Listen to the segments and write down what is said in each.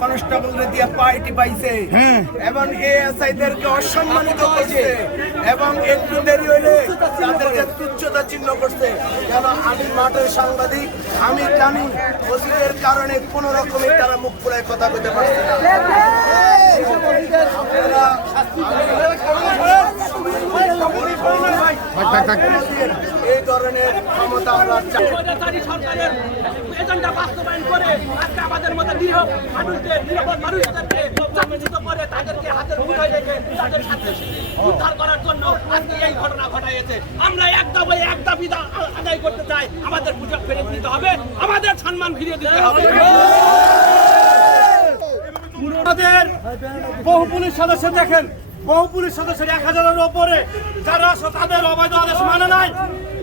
Constable দিয়ে party পাইছে এবং এএসআইদেরকে অসম্মানিত করছে এবং একটু দেরি হইলে তাদেরকে তুচ্ছতা চিহ্ন করছে। কেন আমি মাঠের সাংবাদিক, আমি জানি ওসিদের কারণে কোন রকমের তারা মুখ খোলায় কথা বলতে পারছে না। এই ধরনের ক্ষমতা আমরা সরকারের এজেন্ডা বাস্তবায়ন করে আজকে আমাদের মতো নিরীহ মানুষদের নিরাপদ মানুষদেরকে চাকরিচ্যুত করে তাদেরকে হাতের মুঠোয় রেখে তাদের সাথে উদ্ধার করার জন্য আজকে এই ঘটনা ঘটাইছে। আমরা এক দাবি আদায় করতে চাই, আমাদের সুযোগ ফিরে দিতে হবে, আমাদের সম্মান ফিরিয়ে দিতে হবে। আমাদের বহু পুলিশ সদস্য দেখেন, বহু পুলিশ সদস্যের 1000-এর ওপরে যারা তাদের অবৈধ আদেশ মানে নাই,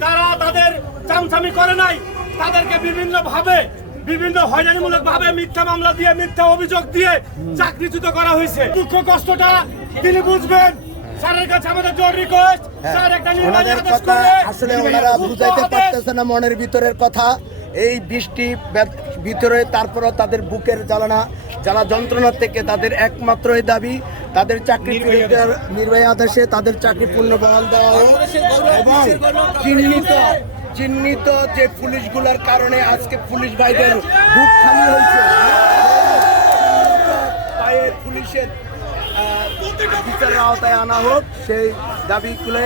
তারা তাদের চামচামি করে নাই, তাদেরকে বিভিন্ন হয়রানিমূলক ভাবে মিথ্যা মামলা দিয়ে মিথ্যা অভিযোগ দিয়ে চাকরিচ্যুত করা হয়েছে। দুঃখ কষ্টটা তিনি বুঝবেন। স্যারের কাছে আমাদের জোর রিকোয়েস্ট, স্যার একটা নির্বাচন আদেশ করে। আসলে ওনারা বুঝাইতে পারতেছে না মনের ভিতরের কথা। এই বৃষ্টি ভিতরে তারপরও তাদের বুকের জ্বালা যন্ত্রণা থেকে তাদের একমাত্রই দাবি তাদের চাকরি নির্বাহী আদেশে তাদের চাকরি পূর্ণ বহাল দেওয়া হোক এবং চিহ্নিত যে পুলিশগুলোর কারণে আজকে পুলিশ ভাইদের বুক খালি হয়েছে, পুলিশের বিচারের আওতায় আনা হোক, সেই দাবিগুলো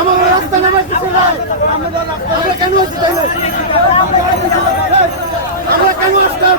আমার রাস্তা নামাই কিছু নাই। আমরা কেন আসছি তাইলে আমরা কেন আসতাম?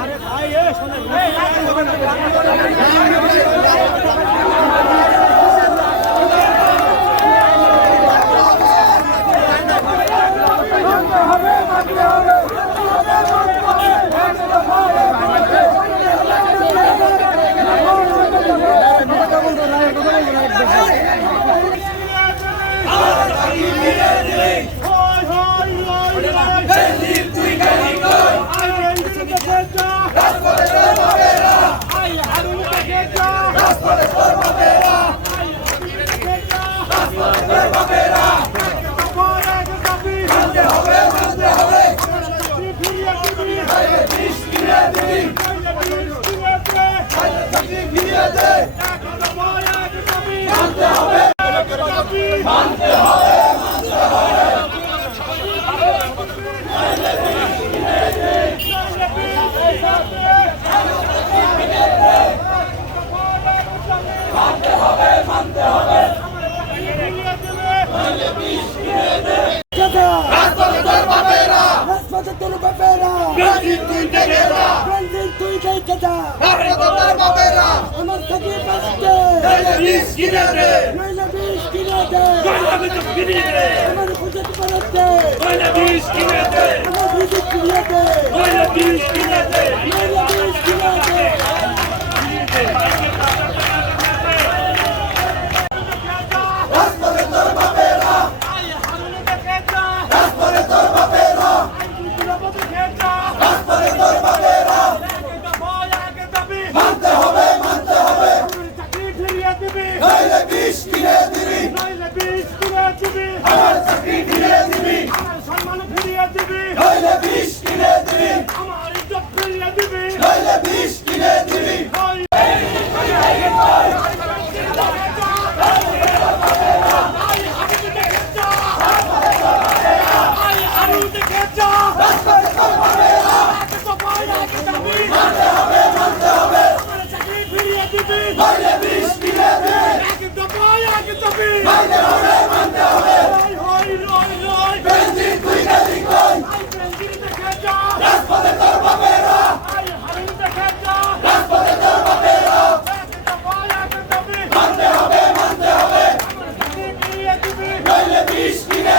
আমার থেকে বাঁচতে বিষ কিনে দে, আমার বুঝতে পারতে বিষ কিনে দে, আমার বুঝতে কিনে দে, বিষ কিনে দে, বিষ কিনে দে। আমার ইজ্জত ফিরিয়ে দিবি। পুলিশ কিনে